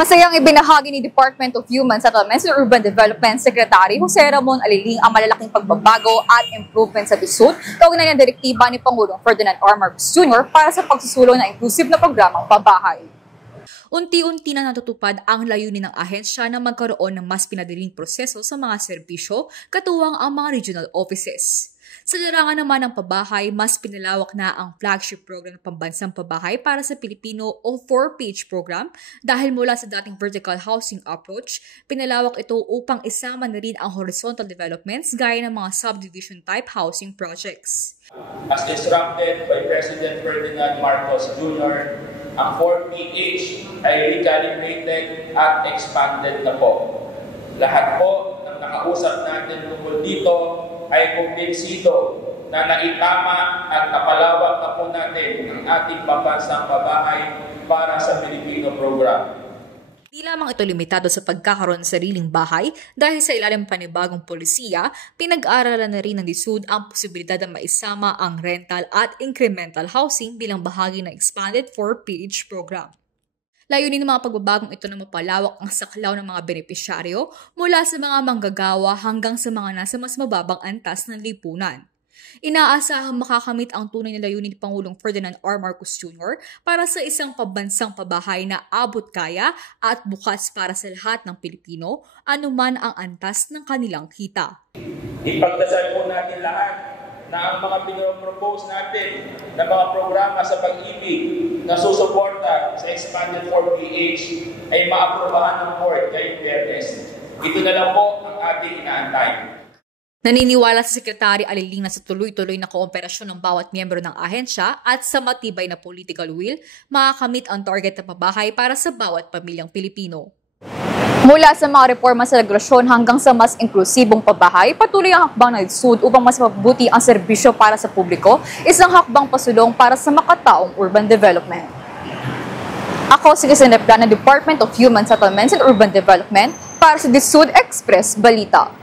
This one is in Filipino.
Masayang ibinahagi ni Department of Human Settlements and Urban Development Secretary Jose Ramon Aliling ang malalaking pagbabago at improvement sa DSUD kaugnay ng direktiba ni Pangulong Ferdinand R. Marcos Jr. para sa pagsusulong ng inclusive na programang pabahay. Unti-unti na natutupad ang layunin ng ahensya na magkaroon ng mas pinadaling proseso sa mga serbisyo, katuwang ang mga regional offices. Sa larangan naman ng pabahay, mas pinalawak na ang flagship program ng Pambansang Pabahay para sa Pilipino o 4-page program dahil mula sa dating vertical housing approach, pinalawak ito upang isama na rin ang horizontal developments gaya ng mga subdivision type housing projects. As instructed by President Ferdinand Marcos Jr., ang 4PH ay recalibrated at expanded na po. Lahat po ng nakausap natin tungkol dito ay kumbinsido na naitama at napalawak na po natin ang ating pambansang pabahay para sa Filipino program. Di lamang ito limitado sa pagkakaroon ng sariling bahay dahil sa ilalim ng panibagong polisiya, pinag-aaralan na rin ng DSUD ang posibilidad na maisama ang rental at incremental housing bilang bahagi ng expanded 4PH program. Layunin ng mga pagbabagong ito na mapalawak ang saklaw ng mga benepisyaryo mula sa mga manggagawa hanggang sa mga nasa mas mababang antas ng lipunan. Inaasahang makakamit ang tunay na layunin ni Pangulong Ferdinand R. Marcos Jr. para sa isang pambansang pabahay na abot kaya at bukas para sa lahat ng Pilipino, anuman ang antas ng kanilang kita. Ipagdasal po natin lahat na ang mga pinopropose natin na mga programa sa pag-ibig na susuporta sa expanded 4PH ay maaprobahan ng board ngayong Biyernes. Ito na lang po ang ating inaantay. Naniniwala si Secretary Aliling na sa tuloy-tuloy na kooperasyon ng bawat miyembro ng ahensya at sa matibay na political will, makakamit ang target na pabahay para sa bawat pamilyang Pilipino. Mula sa mga reforma sa legislاسyon hanggang sa mas inklusibong pabahay, patuloy ang hakbang ng DSUD upang mas mabuti ang serbisyo para sa publiko, isang hakbang pasulong para sa makataong urban development. Ako si Cassandra ng Department of Human Settlements and Urban Development para sa DSUD Express Balita.